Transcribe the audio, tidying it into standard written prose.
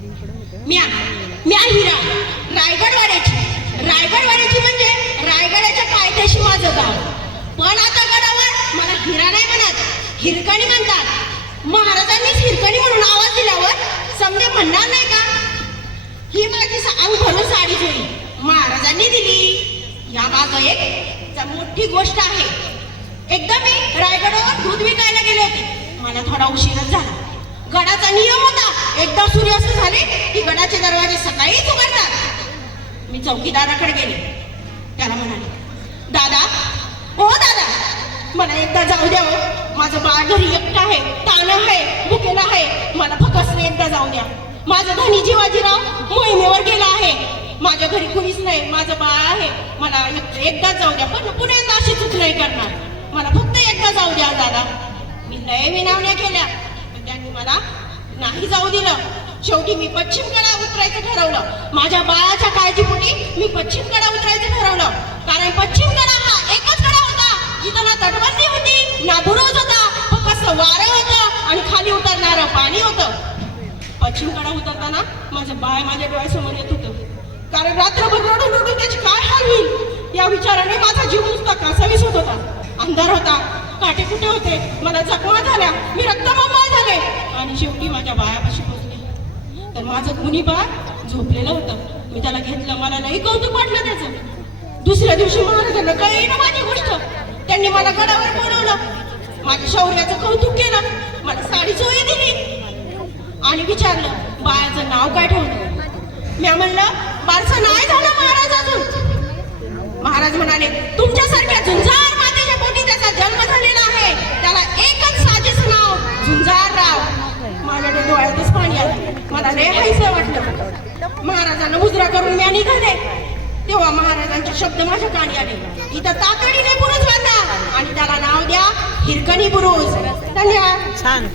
म्या हिरा रायगडवाड्याची म्हणजे रायगडाच्या पायथ्याशी माझं गाव. पण आता गडावर मला हिरा नाही म्हणत, हिरकणी म्हणतात. महाराजांनीच हिरकणी म्हणून आवाज दिल्यावर समजे म्हणणार नाही का? ही माझी अंग भरून साडी जोडी महाराजांनी दिली. या मागं एक मोठी गोष्ट आहे. एकदा मी रायगडावर दूध विकायला गेले होते. मला थोडा उशीरच झाला. गडाचा नियम होता, एकदा सूर्यास्त झाले की गडाचे दरवाजे सकाळीच उघडतात. मी चौकीदाराकडे गेले. त्याला म्हणाले, दादा ओ दादा, मला एकदा जाऊ द्या. माझं बाळ घरी एकटं आहे, ताण आहे, भुकेला आहे. मला फक्त एकदा जाऊ द्या. माझं धनी जीवाजीराव मोहिमेवर गेला आहे. माझ्या घरी कुणीच नाही, माझं बाळ आहे. मला एकदाच जाऊ द्या, पण पुन्हा अशी चूक नाही करणार. मला फक्त एकदा जाऊ द्या दादा. मी लय विनवण्या केल्या, पण त्यांनी मला नाही जाऊ दिलं. शेवटी मी पश्चिम कडा उतरायचं ठरवलं. माझ्या बाळाच्या काळजीपोटी मी पश्चिम कडा उतरायचं ठरवलं. कारण पश्चिम कडा हा एकच कडा होता जिथं ना तटबंदी होती ना बुरुज होता, फक्त वारं होतं आणि खाली उतरणारं पाणी होतं. पश्चिम कडा उतरताना माझं बाळ माझ्या डोळ्यासमोर येत होतं. कारण रात्रभर रडून रडून त्याची काय हाल होईल या विचाराने माझा जीव नुसता कासावीस होत होता. अंधार होता, काटे कुठे होते, मला जखमा झाल्या, मी रक्तबंबाळ झाले आणि शेवटी माझ्या बाळापाशी पोहोचले. तर माझं कुणी बाळ झोपलेलं होतं. मी त्याला घेतलं. मला नाही कौतुक वाटलं त्याचं. दुसऱ्या दिवशी महाराजांना कळली ना माझी गोष्ट. त्यांनी मला गडावर बोलवलं, माझ्या शौर्याचं कौतुक केलं, मला साडी चोळी दिली आणि विचारलं बाळाचं नाव काय ठेवलं. मी म्हणलं बारसं नाही झालं महाराज अजून. महाराज म्हणाले, तुमच्यासारख्या झुंजार मातेच्या पोटी त्याचा जन्म झालेला आहे. त्याला एकच साजेचं नाव झुंजारराव. माझ्या डोळ्यातच पाणी आलं. मला लय हायसं वाटलं. महाराजांना मुजरा करून मी निघाले. तेव्हा महाराजांचे शब्द माझ्या कानी आले, इथं तातडीने बुरुज बांधा आणि त्याला नाव द्या हिरकणी बुरुज. धन्यवाद. छान.